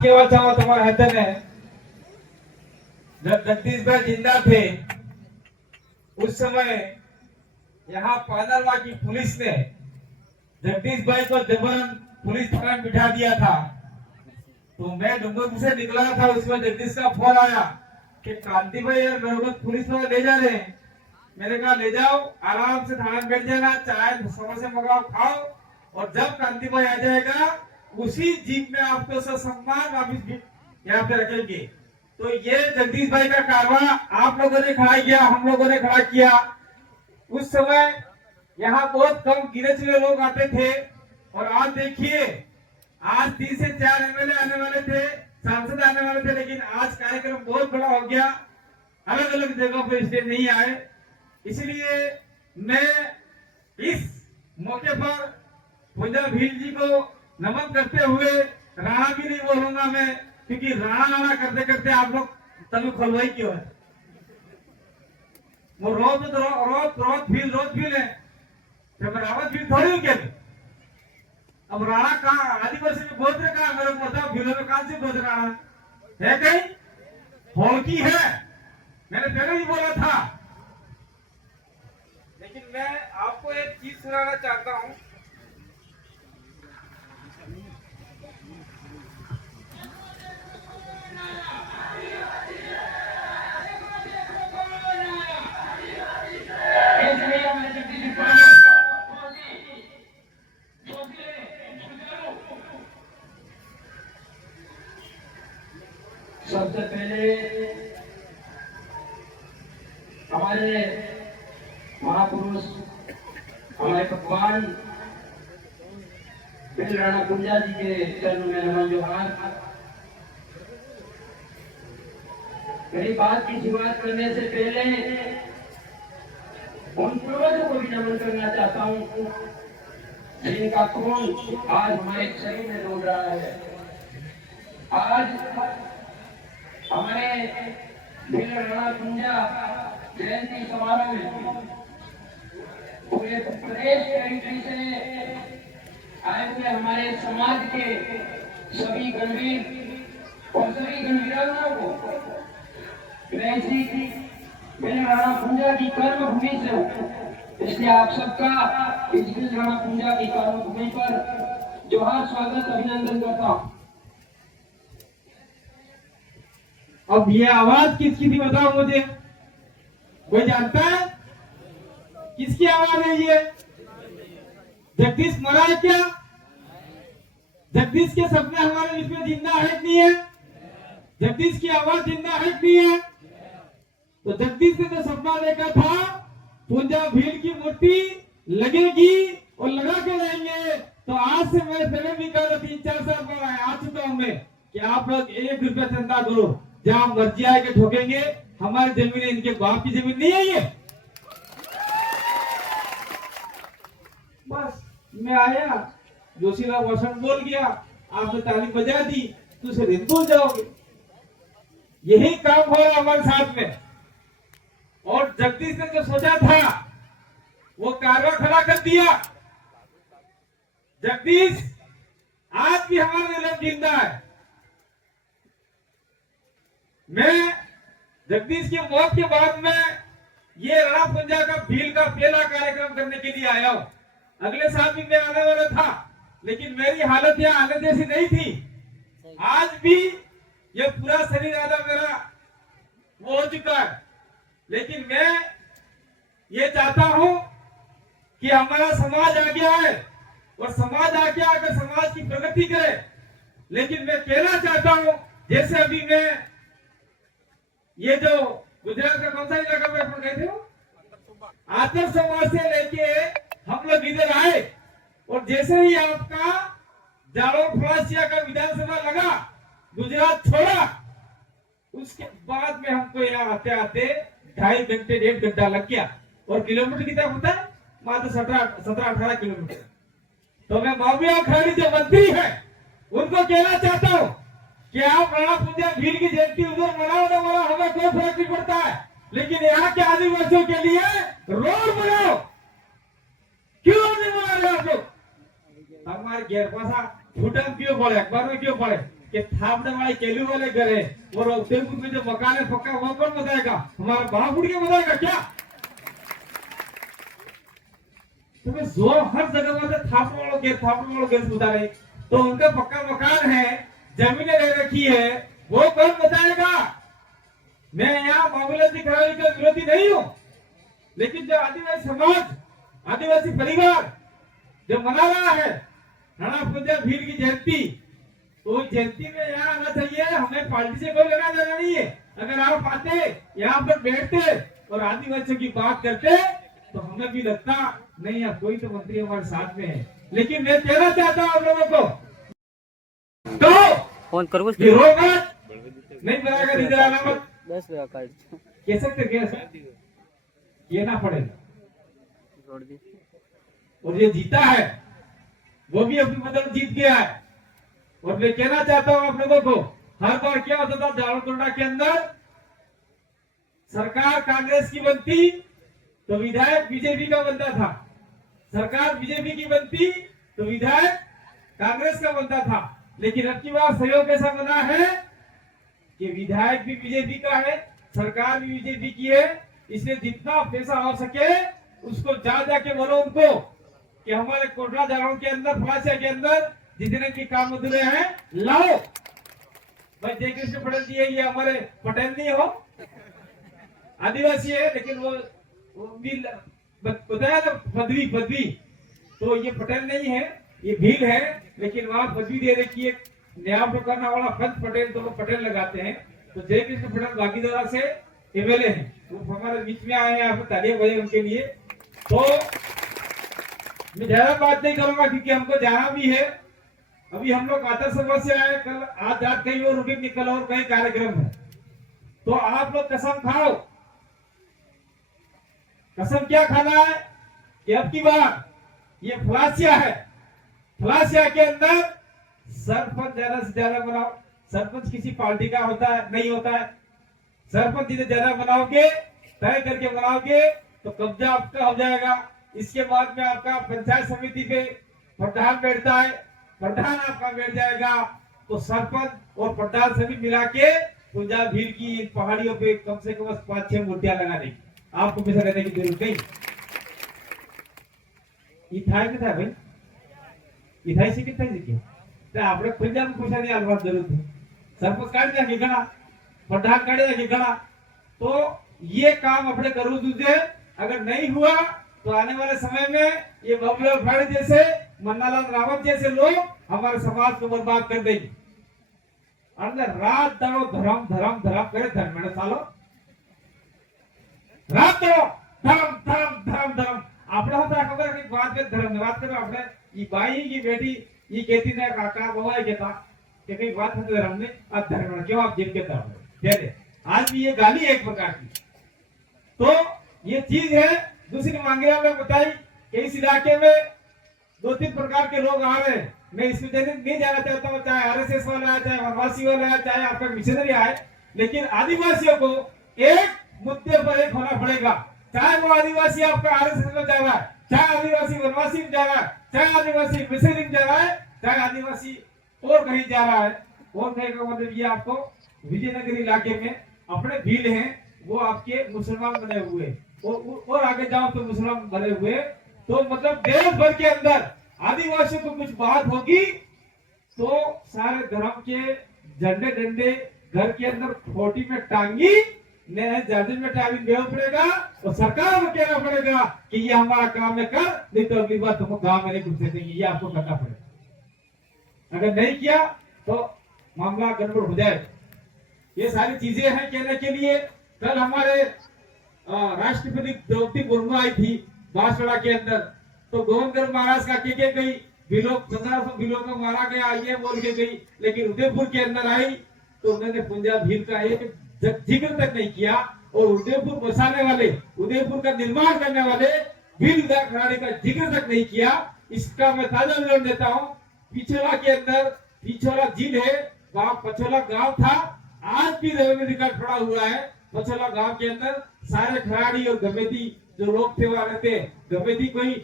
केवल था तुम्हारे हाथ में जब जगदीश भाई जिंदा थे उस समय यहाँ पानरवा की पुलिस ने जगदीश भाई को जबरन पुलिस थाना में बिठा दिया था। तो मैं डूंगरपुर से निकला था, उसमें जगदीश का फोन आया कि कांति भाई यार मेरे को पुलिस वाले ले जा रहे हैं। मैंने कहा ले जाओ, आराम से थाना में बैठ जाना, चाय समोसे मंगाओ खाओ, और जब कांति भाई आ जाएगा उसी जीप में आपको सम्मान वापिस यहाँ पे रखेंगे। तो ये जगदीश भाई का कारवां आप लोगों ने खड़ा किया, हम लोगों ने खड़ा किया। उस समय यहाँ बहुत कम गिने चुने लोग आते थे, और आज देखिए आज 3 से 4 एमएलए आने वाले थे, सांसद आने वाले थे, लेकिन आज कार्यक्रम बहुत बड़ा हो गया, अलग अलग जगहों पर इसलिए नहीं आए। इसलिए मैं इस मौके पर पूजा भील जी को नमन करते हुए राणा भी नहीं बोलूंगा मैं, क्योंकि राणा राणा करते करते आप लोग तभी खोलवाई क्यों है, वो रोज भील है, जब रावत भील थोड़ी हूँ क्या। अब राणा कहाँ आदिवासी में गोत्र कहाँ, मेरे को बताओ भीलों में कहां से गोत्र राणा है, कहीं होलकी है, मैंने पहले ही बोला था। लेकिन मैं आपको एक चीज सुनाना चाहता हूं। सबसे पहले हमारे महापुरुष हमारे भगवान बिल राणा कुंजा जी के चरणों में नमन जोहार। मेरी बात की शुरुआत करने से पहले उन पूर्वजों को भी नमन करना चाहता हूँ जिनका खून आज हमारे शरीर में दौड़ रहा है। आज हमारे बिल राणा कुंजा जयंती समारोह में पूरे प्रदेश टेरिटरी से आए हुए हमारे समाज के सभी गणवीर और सभी गणवीरांगनाओं को मैं इसी बिल राणा कुंजा की कर्मभूमि से हूँ, इसलिए आप सबका इस बिल राणा कुंजा की कर्मभूमि पर जोहार स्वागत अभिनंदन करता हूँ। अब ये आवाज किसकी थी बताओ मुझे, कोई जानता है किसकी आवाज है ये? जगदीश मरा है क्या? जगदीश के सपने हमारे इसमें जिंदा है कि नहीं है? जगदीश की आवाज जिंदा है कि नहीं है? तो जगदीश ने जो सपना देखा था पूजा भील की मूर्ति लगेगी और लगा के रहेंगे, तो आज से मैं पहले भी कर 3-4 साल पर आ चुका हूं मैं कि आप लोग 1 रुपया चंदा करो, जहां मर्जी आके ठोकेंगे, हमारी जमीन इनके बाप की जमीन नहीं है ये। बस मैं आया, जोशीला वचन बोल गया, आपने ताली बजा दी, दूसरे दिन भूल जाओगे। यही काम हो रहा हमारे साथ में। और जगदीश ने जो सोचा था वो कारवा खड़ा कर दिया। जगदीश आज भी हमारे दिल में जिंदा है। मैं जगदीश की मौत के बाद में ये राणा कुंजा का भील का पहला कार्यक्रम करने के लिए आया हूं। अगले साल भी मैं आने वाला था, लेकिन मेरी हालत यहाँ आने जैसी नहीं थी। आज भी ये पूरा शरीर आधा मेरा वो हो चुका है, लेकिन मैं ये चाहता हूं कि हमारा समाज आ गया है और समाज आके आकर समाज की प्रगति करे। लेकिन मैं कहना चाहता हूं, जैसे अभी मैं ये जो गुजरात का कौन सा इलाका में अपन गए थे, आतर समाज से लेके हम लोग इधर आए, और जैसे ही आपका जालोर फलासिया का विधानसभा लगा, गुजरात छोड़ा, उसके बाद में हमको यहाँ आते आते 2.5 घंटे 1.5 घंटा लग गया। और किलोमीटर कितना होता है? मात्र 17-18 किलोमीटर। तो मैं मामला अखाड़ी जो मंत्री है उनको कहना चाहता हूँ कि आप राणा कुंजा भील की जयंती उधर मनाओ ना मनाओ, हमें कोई फर्क नहीं पड़ता है, लेकिन यहाँ के आदिवासियों के लिए रोड बनाओ। क्यों नहीं बना रहे आप लोग? हमारे घेर पासा फूटन क्यों पड़े, अखबार में क्यों पड़े? कि थापड़े वाले केलू वाले घर है और उदयपुर में जो मकान है पक्का वो कौन बताएगा? हमारा बाप बुढ़िया बताएगा क्या? तुम्हें जोर हर जगह पर थापड़े वालों गैस बता रहे, तो उनका पक्का मकान है, जमीनें ले रखी है, वो कौन बताएगा? मैं यहाँ मामूला की खराबी का विरोधी नहीं हूँ, लेकिन जो आदिवासी समाज, आदिवासी परिवार जो मना रहा है राणा कुंजा भील की जयंती, तो जयंती में यहाँ आना चाहिए। हमें पार्टी से कोई लेना देना नहीं है। अगर आप आते यहाँ पर बैठते और आदिवासियों की बात करते तो हमें भी लगता नहीं यार कोई तो मंत्री हमारे साथ में है। लेकिन मैं कहना चाहता हूँ आप लोगों को, तो फोन करो नहीं बनाएगा दीदी अलामत 10 रुपया कार्ड कह सकते ये ना पड़ेगा। छोड़ दी। और ये जीता है, वो भी अपनी बदल जीत गया है। और मैं कहना चाहता हूं आप लोगों को, हर बार क्या होता था जालौकोंडा के अंदर, सरकार कांग्रेस की बनती तो विधायक बीजेपी का बनता था, सरकार बीजेपी की बनती तो विधायक कांग्रेस का बनता था। लेकिन अब की बार सहयोग ऐसा बना है कि विधायक भी बीजेपी का है, सरकार भी बीजेपी की है। इसलिए जितना पैसा हो सके उसको जाके बोलो उनको कि हमारे कोटरा जालौन के अंदर, फलासिया के अंदर जितने भी काम अधूरे हैं लाओ। भाई जय कृष्ण पटेल जी है, ये हमारे पटेल नहीं हो, आदिवासी है, लेकिन वो भी बताया ना पदवी, तो ये पटेल नहीं है, ये भील है, लेकिन वहां पदवी दे रखी है न्याय करने वाला पंच पटेल, तो वो पटेल लगाते हैं। तो जय कृष्ण पटेल भागीदारा से एमएलए हैं, वो हमारे बीच में आए हैं, यहाँ पर तालियां बजाएं उनके लिए। तो मैं ज्यादा बात नहीं करूंगा क्योंकि हमको जाना भी है। अभी हम लोग आदर्श सभा से आए, कल आज रात कहीं और रुकेंगे, कल और कहीं कार्यक्रम है। तो आप लोग कसम खाओ, कसम क्या खाना है कि अब की बार ये फलासिया है, फलासिया के अंदर सरपंच ज्यादा से ज्यादा बनाओ। सरपंच किसी पार्टी का होता है नहीं होता है, सरपंच जितने ज्यादा बनाओगे, तय करके बनाओगे तो कब्जा आपका हो जाएगा। इसके बाद में आपका पंचायत समिति पे प्रधान बैठता है, प्रधान आपका बैठ जाएगा, तो सरपंच और प्रधान सभी मिला के पंजाब भीड़ की पहाड़ियों पे कम से कम 5-6 मूर्तियां लगा देगी, आपको पैसा देने की जरूरत नहीं। इथाई में था भाई, इथाई से कितना जीते तो આપણે पंजाब પૂછાની આલવા જરૂર છે। સરપંચ કાઢી નાખી ઘણા, प्रधान काढ़े नाखी घना, तो ये काम अपने करू दूसरे। अगर नहीं हुआ तो आने वाले समय में ये बाबूलाल फाड़े जैसे, मन्नालाल रावत जैसे लोग हमारे समाज को बर्बाद कर देंगे। अंदर रात दाड़ो धर्म धर्म धर्म करे, धर्म में सालो रात दाड़ो धर्म धर्म धर्म धर्म। આપણે હોતા ખબર કે વાત કે ધર્મ ની વાત કરો, આપણે ઈ બાઈ की बेटी ये कहती ने काका बवाई कहता कि कई बात है धर्म में, अब धर्म में क्यों आप जिन के धर्म में, आज भी ये गाली एक प्रकार की। तो ये चीज है। दूसरी मांगे आपने बताई कि इस इलाके में 2-3 प्रकार के लोग आ रहे हैं। मैं इसमें नहीं जाना चाहता हूँ, चाहे आरएसएस वाला आए, चाहे वनवासी वाला आए, चाहे आपका मिशनरी आए, लेकिन आदिवासियों को एक मुद्दे पर एक होना पड़ेगा। चाहे वो आदिवासी आपका आरएसएस में जा रहा है, चाहे आदिवासी वनवासी में जा रहा है, चाहे आदिवासी मिशनरी में जा रहा है, चाहे आदिवासी और कहीं जा रहा है। और कहीं का मतलब ये आपको विजयनगर इलाके में अपने भील हैं, वो आपके मुसलमान बने हुए, और आगे जाओ तो मुसलमान बने हुए। तो मतलब देश भर के अंदर आदिवासियों को कुछ बात होगी तो सारे धर्म के झंडे डंडे घर के अंदर खोटी में टांगी ने जर्जन में टांगी देना पड़ेगा, और सरकार को कहना पड़ेगा कि ये हमारा काम है कर, नहीं तो अगली बार तुमको गांव में नहीं घुसने देंगे, ये आपको करना पड़ेगा। अगर नहीं किया तो मामला गड़बड़ हो जाए। ये सारी चीजें हैं कहने के लिए। कल हमारे राष्ट्रपति द्रौपदी मुर्मू आई थी बांसवाड़ा के अंदर, तो गोविंदगढ़ महाराज का के गई, बिलों 1500 बिलों को मारा गया ये बोल के गई, लेकिन उदयपुर के अंदर आई तो उन्होंने पंजाब भील का एक जिक्र तक नहीं किया। और उदयपुर बसाने वाले, उदयपुर का निर्माण करने वाले भील खिलाड़ी का जिक्र तक नहीं किया। इसका मैं ताजा विवरण देता हूँ। पिछोला के अंदर, पिछोला झील है, वहां पछोला गांव था, आज भी रेवेन्यू रिकॉर्ड पड़ा हुआ है। पछोला गांव के अंदर सारे खिलाड़ी और गमेती जो लोग थे वहां रहते। गमेती कोई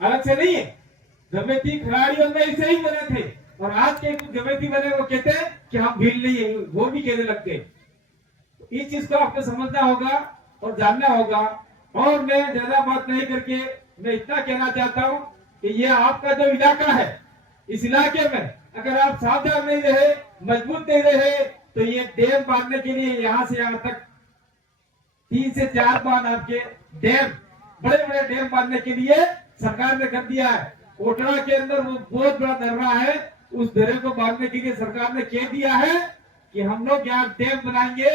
अलग से नहीं है, गमेती खिलाड़ियों में ऐसे ही बने थे, और आज के कुछ जमेती बने वो कहते हैं कि हम भील नहीं है, वो भी कहने लगते हैं। इस चीज को आपको समझना होगा और जानना होगा। और मैं ज्यादा बात नहीं करके मैं इतना कहना चाहता हूँ कि ये आपका जो इलाका है, इस इलाके में अगर आप सावधान नहीं रहे, मजबूत नहीं रहे, तो ये डैम बांधने के लिए यहाँ से यहाँ तक 3 से 4 बांध आपके डैम, बड़े बड़े डैम बांधने के लिए सरकार ने कर दिया है। कोटड़ा के अंदर वो बहुत बड़ा दर्रा है, उस दर्रे को बांधने के लिए सरकार ने कह दिया है कि हम लोग यहाँ डैम बनाएंगे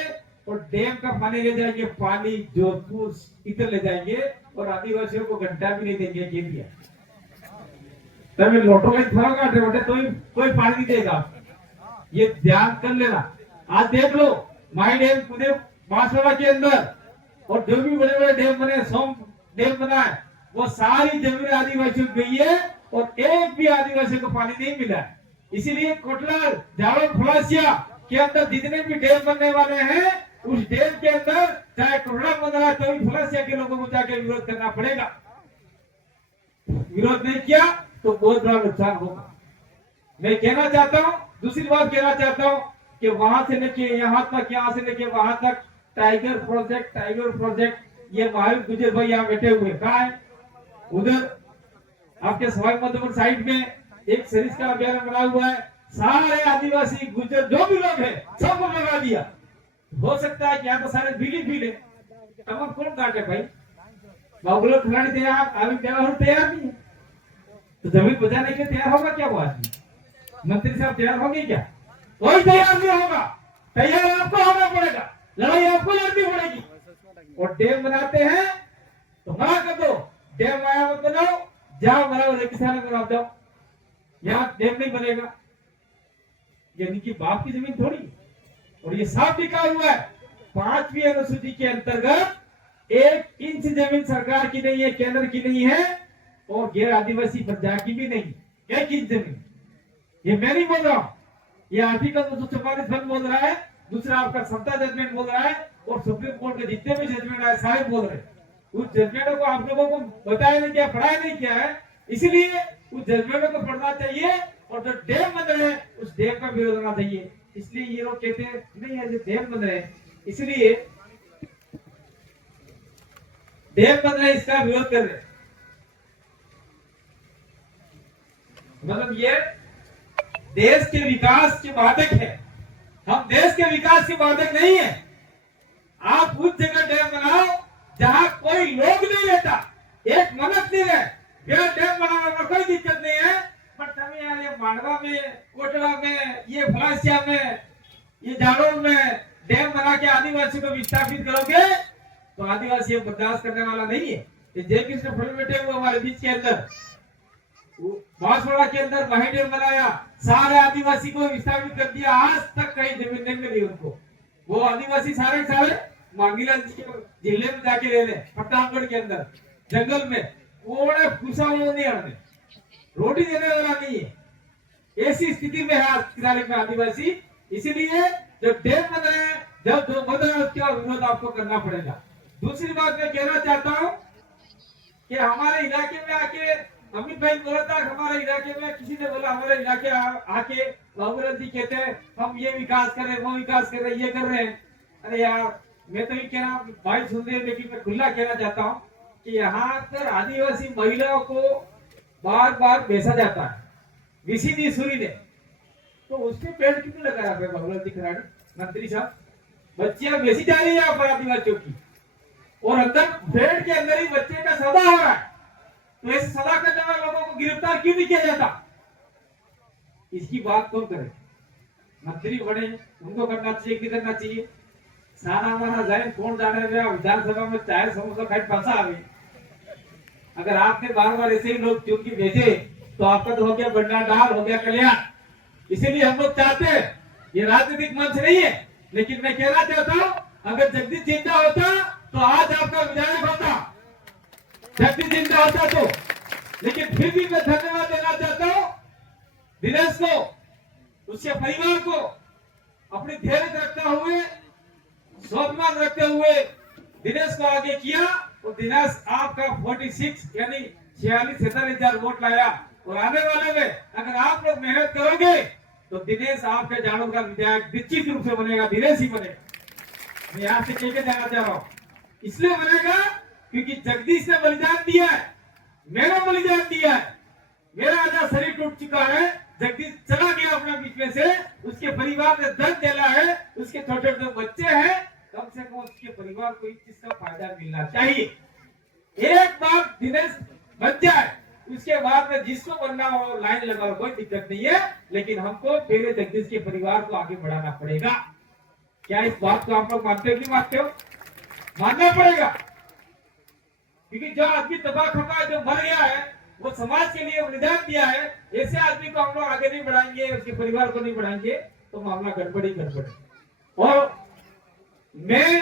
और डैम का पानी ले जाएंगे, पानी जोधपुर इधर ले जाएंगे और आदिवासियों को घंटा भी नहीं देंगे, कह दिया। तभी लोटो में थोड़ा तो कोई पानी नहीं देगा, ये ध्यान कर लेना। आज देख लो माई डैम पूरे बांसवाड़ा के अंदर और जो भी बड़े बड़े डैम बने, सोम डैम बना है, वो सारी जमीन आदिवासियों को गई है और एक भी आदिवासी को पानी नहीं मिला। इसीलिए कोटला, जाड़ो, फलासिया के अंदर जितने भी डैम बनने वाले हैं, उस डैम के अंदर चाहे कोटला बन रहा है तो भी फलासिया के लोगों को जाके विरोध करना पड़ेगा। विरोध नहीं किया तो बहुत बड़ा नुकसान होगा। मैं कहना चाहता हूँ, दूसरी बात कहना चाहता हूँ कि वहां से लेके यहाँ तक, यहाँ से लेके वहां तक टाइगर प्रोजेक्ट, ये महावीर गुजर भाई यहाँ बैठे हुए कहा है, उधर आपके सवाई मधुपुर साइड में एक सरिस का अभियान बना हुआ है, सारे आदिवासी गुजर जो भी लोग हैं सबको लगा दिया। हो सकता है कि यहाँ तो सारे भील है, तमाम कौन काटे भाई, बाबूलो खिलाड़ी तैयार, आदमी तैयार नहीं है, तो जमीन बचाने के लिए तैयार होगा क्या वो आदमी? मंत्री साहब तैयार होंगे क्या? कोई तैयार नहीं होगा। तैयार आपको होना पड़ेगा, लड़ाई आपको लड़नी पड़ेगी। और डैम बनाते हैं तो मना कर दो, डैम आया मत बनाओ, जहां बनाओ रेगिस्तान में बनाओ, जाओ, यहाँ डैम नहीं बनेगा। यानी कि बाप की जमीन थोड़ी। और ये साफ लिखा हुआ है 5वीं अनुसूची के अंतर्गत 1 इंच जमीन सरकार की नहीं है, केंद्र की नहीं है और गैर आदिवासी प्रजा की भी नहीं, 1 इंच जमीन। ये मैं नहीं बोल रहा हूं, ये आर्टिकल 244 बोल रहा है, दूसरा आपका समता जजमेंट बोल रहा है और सुप्रीम कोर्ट के जितने भी जजमेंट आए सारे बोल रहे हैं। उस जजमेंटों को आप लोगों को बताया नहीं किया, पढ़ाया नहीं किया है, इसलिए उस जजमेंटों को पढ़ना चाहिए और जो डैम बन रहे हैं उस डैम का विरोध होना चाहिए। इसलिए ये लोग कहते हैं नहीं है, जो डैम बन रहे हैं इसलिए डैम बन रहे इसका विरोध कर रहे, मतलब ये देश के विकास के बाधक है। हम देश के विकास के बाधक नहीं है। आप उस जगह डैम बनाओ जहां कोई लोग नहीं रहता, एक मनक नहीं रहे, डैम बनाने में कोई दिक्कत नहीं है। पर तभी यार ये मांडवा में, कोटड़ा में, ये फलासिया में, ये जाडोर में डैम बना के आदिवासी को विस्थापित करोगे तो आदिवासी बर्दाश्त करने वाला नहीं है। जय कृष्ण फल बैठे हुए हमारे बीच के अंदर, बांसवाड़ा के अंदर वही डैम बनाया, सारे आदिवासी को विस्थापित कर दिया, आज तक कहीं जमीन नहीं मिली उनको। वो आदिवासी सारे मांगीलाल जी के जिले में जाके ले ले, पठानगढ़ के अंदर जंगल में, कोड़े घुसा हुआ नहीं हड़ने, रोटी देने वाला नहीं है। ऐसी स्थिति में है आज किसानी में आदिवासी। इसीलिए जब डैम बन रहे हैं, जब जो बन रहे हैं उसका विरोध आपको करना पड़ेगा। दूसरी बात मैं कहना चाहता हूँ कि हमारे इलाके में आके अमित भाई बोला था, हमारे इलाके में किसी ने बोला, हमारे इलाके आके बाबूलाल जी कहते हैं हम ये विकास कर रहे, वो विकास कर रहे, ये कर रहे हैं। अरे यार, मैं तो ये कहना भाई सुन रहे, लेकिन मैं खुला कहना चाहता हूँ कि यहाँ पर आदिवासी महिलाओं को बार बार बेचा जाता है विसीडी सूरी ने, तो उसके पेड़ क्यों लगा रहा है बाबूलाल जी खराड़ी मंत्री साहब? बच्चियां बेची जा रही है यहाँ पर आदिवासियों की, और अंदर पेड़ के अंदर ही बच्चे का सौदा हो रहा है। तो ऐसे सदा करने वाले लोगों को गिरफ्तार क्यों नहीं किया जाता? इसकी बात कौन करे? मंत्री बने, उनको करना चाहिए कि करना चाहिए? साना माना जाए कौन जाने विधानसभा में चाय समोसा खाई फंसा आवे। अगर आपने बार बार ऐसे ही लोग चुन के भेजे तो आपका तो हो गया भंडार, हो गया कल्याण। इसीलिए हम लोग चाहते हैं, ये राजनीतिक मंच नहीं है, लेकिन मैं कहना चाहता हूँ अगर जगदीश जिंदा होता तो आज आपका विधायक होता, जगदीश जिंदा होता तो। लेकिन फिर भी मैं धन्यवाद देना चाहता हूँ दिनेश को, उसके परिवार को, अपनी धैर्य रखते हुए, स्वाभिमान रखते हुए दिनेश को आगे किया और दिनेश आपका 46 यानी 46-47 हजार वोट लाया और आने वाले में अगर आप लोग मेहनत करोगे तो दिनेश आपके जानवर का विधायक निश्चित रूप से बनेगा, दिनेश ही बनेगा। मैं यहाँ से कह के जाना चाह रहा हूँ, इसलिए बनेगा क्योंकि जगदीश ने बलिदान दिया है, मैंने बलिदान दिया है, मेरा आधा शरीर टूट चुका है, जगदीश चला गया अपना बीच में से, उसके परिवार ने दर्द झेला है, उसके छोटे छोटे बच्चे हैं, कम से कम उसके परिवार को इस चीज का फायदा मिलना चाहिए। एक बार दिनेश बच जाए, उसके बाद में जिसको बनना हो लाइन लगाओ, कोई दिक्कत नहीं है, लेकिन हमको पहले जगदीश के परिवार को आगे बढ़ाना पड़ेगा। क्या इस बात को आप लोग मानते हो कि मानते हो? मानना पड़ेगा, क्योंकि जो आदमी तबाह खबा जो मर गया है, वो समाज के लिए बलिदान दिया है, ऐसे आदमी को हम लोग आगे नहीं बढ़ाएंगे, उसके परिवार को नहीं बढ़ाएंगे तो मामला गड़बड़ी गड़बड़। और मैं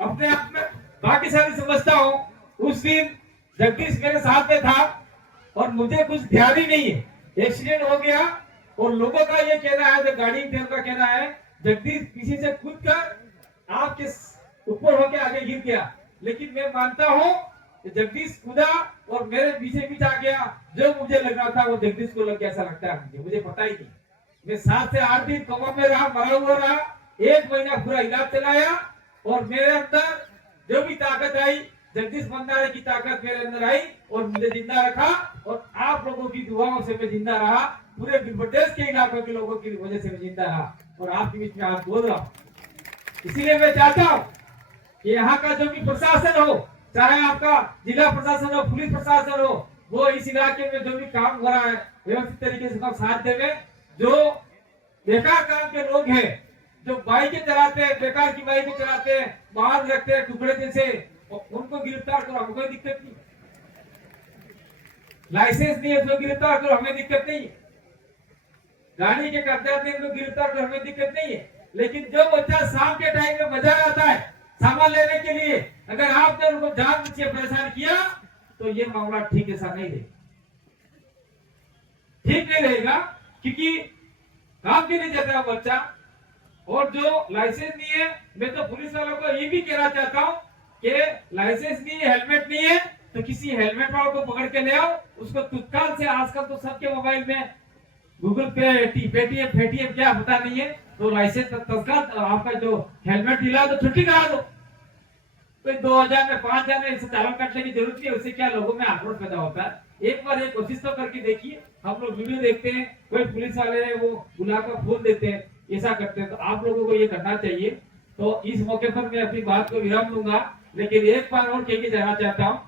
अपने आप में भाग्यशाली समझता हूँ, उस दिन जगदीश मेरे साथ में था और मुझे कुछ ध्यान ही नहीं है, एक्सीडेंट हो गया और लोगों का ये कहना है, जो गाड़ी इंजन का कहना है, जगदीश किसी से कूद कर आपके ऊपर होके आगे गिर गया, लेकिन मैं मानता हूँ कि जगदीश कूदा और मेरे पीछे बीच आ गया, जो मुझे लग रहा था वो जगदीश को लग गया, ऐसा लगता है मुझे पता ही नहीं। मैं 7 से 8 दिन कोमा में रहा, मरा हुआ रहा, 1 महीना पूरा इलाज चलाया और मेरे अंदर जो भी ताकत आई, जगदीश भंडारे की ताकत मेरे अंदर आई और मुझे जिंदा रखा, और आप लोगों की दुआओं से मैं जिंदा रहा, पूरे प्रदेश के इलाकों के लोगों की वजह से मैं जिंदा रहा और आपके बीच में आप बोल रहा हूँ। इसीलिए मैं चाहता हूँ कि यहाँ का जो भी प्रशासन हो, चाहे आपका जिला प्रशासन हो, पुलिस प्रशासन हो, वो इस इलाके में जो भी काम हो रहा है व्यवस्थित तरीके से साथ देवे। जो बेकार काम के लोग हैं, जो बाइकें चलाते हैं, बेकार की बाइकें चलाते हैं, बाहर रखते हैं टुकड़े जैसे, उनको गिरफ्तार करो, हमें कोई दिक्कत नहीं। लाइसेंस नहीं है तो गिरफ्तार करो, हमें दिक्कत नहीं है। गाड़ी के कागजात नहीं तो गिरफ्तार करो, हमें दिक्कत नहीं है। लेकिन जो बच्चा शाम के टाइम में बाजार आता है सामान लेने के लिए, अगर आपने उनको जानबूझ के परेशान किया तो ये मामला ठीक ऐसा नहीं रहेगा, ठीक नहीं रहेगा, क्योंकि काम के लिए जाता है बच्चा। और जो लाइसेंस नहीं है, मैं तो पुलिस वालों को ये भी कहना चाहता हूँ कि लाइसेंस नहीं है, हेलमेट नहीं है, तो किसी हेलमेट वालों को पकड़ के ले आओ, उसको तत्काल से, आजकल तो सबके मोबाइल में गूगल पे, पेटीएम क्या पता नहीं है, तो लाइसेंस तत्काल आपका जो हेलमेट दिला तो छुट्टी करा दो। कोई 2000 में 5000 में इसे चालान काटने की जरूरत नहीं है, उससे क्या लोगों में आक्रोश पैदा होता है। एक बार ये कोशिश तो करके देखिए, हम लोग वीडियो देखते हैं, कोई पुलिस वाले हैं वो गुलाब का फूल देते हैं, ऐसा करते हैं, तो आप लोगों को ये करना चाहिए। तो इस मौके पर मैं अपनी बात को विराम दूंगा, लेकिन एक बार और कह के जाना चाहता हूँ,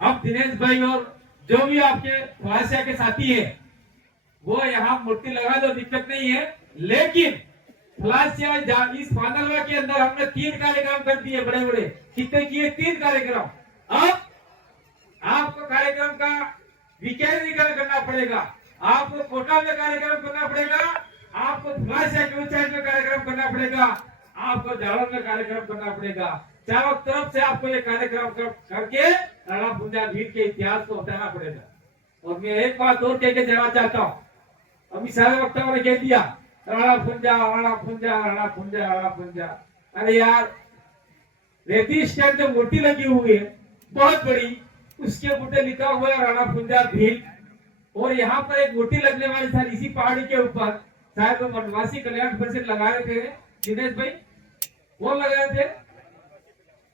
अब दिनेश भाई और जो भी आपके ख्वाहिशा के साथी है वो यहाँ मूर्ति लगा दो, दिक्कत नहीं है, लेकिन इस फानलवा के अंदर हमने 3 कार्यक्रम कर दिए बड़े बड़े। कितने किए? 3 कार्यक्रम। अब आपको कार्यक्रम का विकेंद्रीकरण करना पड़ेगा, आपको कोटा में कार्यक्रम करना पड़ेगा, आपको वेबसाइट में कार्यक्रम करना पड़ेगा, आपको जालौन में कार्यक्रम करना पड़ेगा। चारों तरफ से आपको ये कार्यक्रम करके राणा भुंजा भीड़ के इतिहास को बताना पड़ेगा। और मैं एक बात और कह के जाना चाहता हूँ, अभी सारे वक्ताओं ने कह दिया राणा भुंजा, राणा भुंजा, राणा भुंजा, राणा भुंजा। अरे यार, रेती स्टैंड जो मूर्ति लगी हुई है बहुत बड़ी, उसके ऊपर लिखा हुआ है राणा भुंजा भीड़, और यहाँ पर एक मूर्ति लगने वाली था इसी पहाड़ी के ऊपर, शायद वो वनवासी कल्याण परिषद लगा रहे थे दिनेश भाई, वो लगा रहे थे,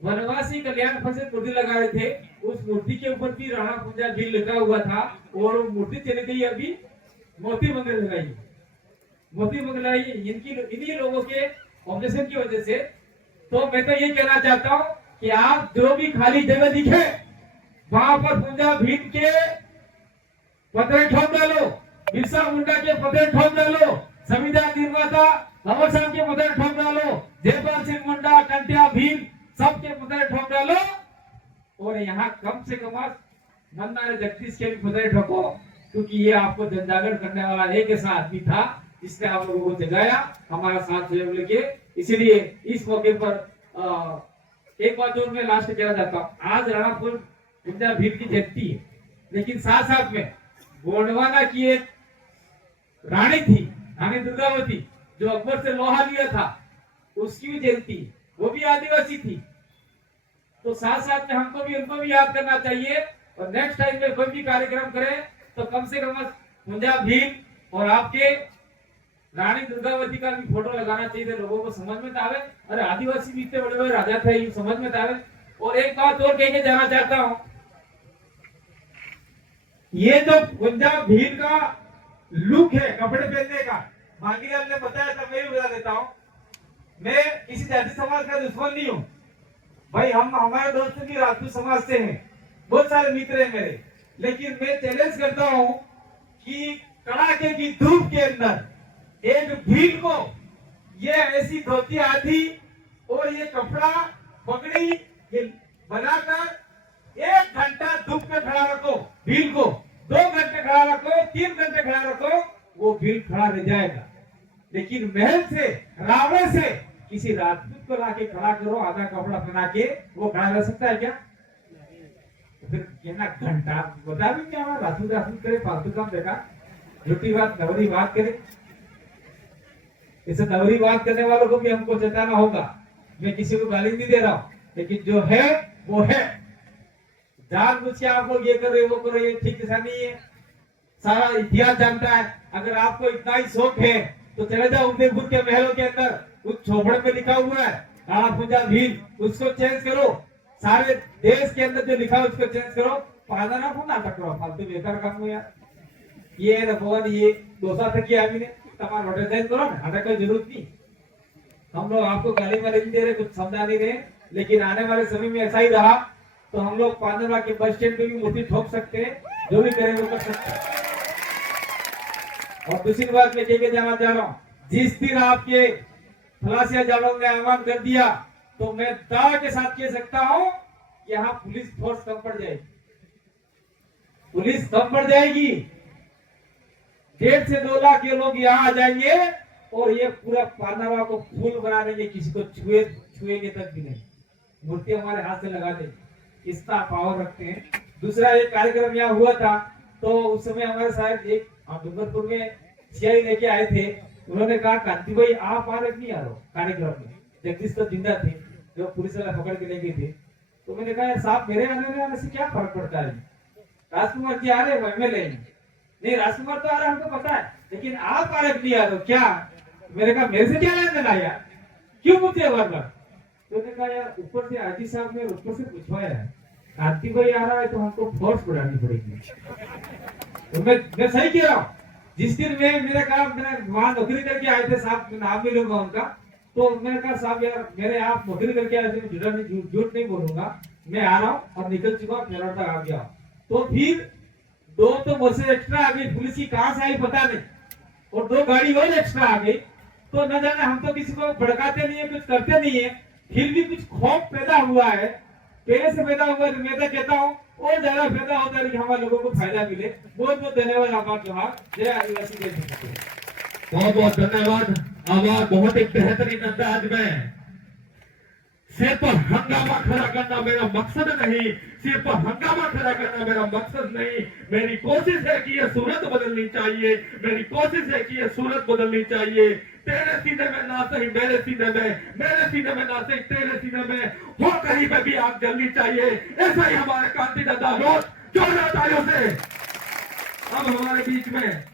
वनवासी कल्याण परिषद मूर्ति लगा रहे थे, उस मूर्ति के ऊपर भी राणा भुंजा भीड़ लिखा हुआ था, और वो मूर्ति चली गई अभी मोती मंदिर लगाई, मोती मंगलाई इन्हीं लोगों के ऑब्जेक्शन की वजह से। तो मैं तो ये कहना चाहता हूँ कि आप जो भी खाली जगह दिखे वहां पर भुंजा भीड़ के पत्थर ठोक डालो, बिरसा मुंडा के पत्थर ठोक डालो, संविधान निर्माता बाबा साहब के पत्थर ठोक डालो, जयपाल सिंह मुंडा, कंटिया भीम सबके पत्थर ठोक डालो, और यहाँ कम से कम मन्ना जगदीश के भी पत्थर ठोको, क्योंकि ये आपको जनजागरण करने वाला एक ऐसा आदमी था जिसने आप लोगों को जगाया, हमारा साथ सहयोग लेके। इसलिए इस मौके पर एक बात और मैं लास्ट कहना चाहता हूँ, आज राणापुर भुंजा भीड़ की जयंती है, लेकिन साथ साथ में गोंडवाना की एक रानी थी, रानी दुर्गावती, जो अकबर से लोहा लिया था, उसकी भी जयंती, वो भी आदिवासी थी। तो साथ साथ में हमको भी उनको भी याद करना चाहिए, और नेक्स्ट टाइम में कोई भी कार्यक्रम करें तो कम से कम पुंजा भील और आपके रानी दुर्गावती का भी फोटो लगाना चाहिए, लोगों को समझ में आवे। अरे आदिवासी भी इतने बड़े बड़े राजा थे, ये समझ में आवे। और एक बात और कह के जाना चाहता हूँ, ये जो पुंजा भील का लुक है कपड़े पहनने का, मांगीलाल ने बताया था, मैं भी बता देता हूँ। मैं किसी जाति समाज का दुश्मन नहीं हूँ भाई, हम हमारे दोस्त भी राजपूत समाज से हैं, बहुत सारे मित्र हैं मेरे। लेकिन मैं चैलेंज करता हूँ कि कड़ाके की धूप के अंदर एक भील को ये ऐसी धोती आधी और ये कपड़ा पगड़ी ये बनाकर 1 घंटा धूप में खड़ा रखो भील को, 2 घंटे खड़ा रखो, 3 घंटे खड़ा रखो, वो भील खड़ा रह जाएगा। लेकिन महल से रावण से किसी राजपूत को लाके खड़ा करो, आधा कपड़ा पहना के, वो खड़ा रह सकता है क्या? फिर कहना घंटा बता भी क्या, राजपूत राजपूत करे, फालतू काम देखा, झूठी बात नवरी बात करे। इसे नवरी बात करने वालों को भी हमको चेताना होगा। मैं किसी को गाली नहीं दे रहा हूँ, लेकिन जो है वो है। जानबूझ के आप लोग ये कर रहे वो कर रहे, ठीक ऐसा नहीं है। सारा इतिहास जानता है। अगर आपको इतना ही शौक है तो चले जाओ उदयपुर के महलों के अंदर, उस चौपड़ में लिखा हुआ है राणा पुंजा भील, उसको चेंज करो। सारे देश के अंदर जो लिखा है उसको चेंज करो। फायदा ना को नाटक करो, फालतू बेकार काम हो यार। ये भगवान ये दोसा था कि आदमी ने तमाम होटल चेंज करो ना, हटा कोई जरूरत नहीं। हम लोग आपको गाली वाली नहीं दे रहे, कुछ समझा नहीं रहे, लेकिन आने वाले समय में ऐसा ही रहा तो हम लोग पांडवा के बस स्टैंड पे भी मूर्ति ठोक सकते हैं, जो भी करें वो कर सकते हैं। और दूसरी बात मैं कह जाना चाह रहा हूँ, जिस दिन आपके खलासिया जालों ने आह्वान कर दिया तो मैं दावा के साथ कह सकता हूँ यहाँ पुलिस फोर्स कम पड़ जाएगी, पुलिस कम पड़ जाएगी। 1.5 से 2 लाख ये लोग यहाँ आ जाएंगे और ये पूरा पांडवा को फूल बना देंगे, किसी को छुएंगे तक भी नहीं, मूर्ति हमारे हाथ से लगा देंगे, इतना पावर रखते हैं। दूसरा एक कार्यक्रम यहाँ हुआ था तो उस समय हमारे साथ एक डूंगरपुर में सीआई लेके आए थे, उन्होंने कहा कांति भाई आप आ रहे नहीं आ रहे कार्यक्रम में, जगदीश तो जिंदा थे जो पुलिस वाला पकड़ के ले गए थे। तो मैंने कहा साहब मेरे आने से क्या फर्क पड़ता है, राजकुमार जी आ रहे एमएलए नहीं, राजकुमार तो आ रहा हमको पता है, लेकिन आप आ रहे नहीं आ रहे क्या? मैंने कहा मेरे से क्या लेना देना यार, क्यों पूछे बार बार? तो मैंने कहा यार ऊपर से आजी साहब ने ऊपर से पूछवाया है, कांति भाई आ रहा है तो हमको फोर्स बढ़ानी पड़ेगी। तो मैं सही कह रहा हूँ। जिस दिन मेरे वहां नौकरी करके आए थे साहब, नाम भी लूंगा उनका, तो मैंने कहा साहब यार मेरे आप नौकरी करके आए थे, झूठ नहीं बोलूंगा, मैं आ रहा हूँ और निकल चुका हूँ, मेरा तक आ गया। तो फिर 2 तो बसें एक्स्ट्रा आ गई, पुलिस की कहां से आई पता नहीं, और 2 गाड़ी और एक्स्ट्रा आ गई। तो न जाने हम तो किसी को भड़काते नहीं है, कुछ करते नहीं है, फिर भी कुछ खौफ पैदा हुआ है, पहले से पैदा हुआ है। तो मैं तो कहता हूँ और ज्यादा फायदा होता है कि हमारे लोगों को फायदा मिले। बहुत बहुत धन्यवाद आभार जोहार, जय आदिवासी जय हिंद। बहुत बहुत धन्यवाद आभार। बहुत ही बेहतरीन अंदाज में सिर पर हंगामा खड़ा करना मेरा मकसद नहीं, सिर पर हंगामा खड़ा करना मेरा मकसद नहीं। मेरी कोशिश है कि ये सूरत बदलनी चाहिए, मेरी कोशिश है कि ये सूरत बदलनी चाहिए। तेरे सीने में ना सही मेरे सीने में, मेरे सीने में ना सही तेरे सीने में, हो कहीं पे भी आग जलनी चाहिए। ऐसा ही हमारे कांति दादा रोज जोरदार तालियों से अब हमारे बीच में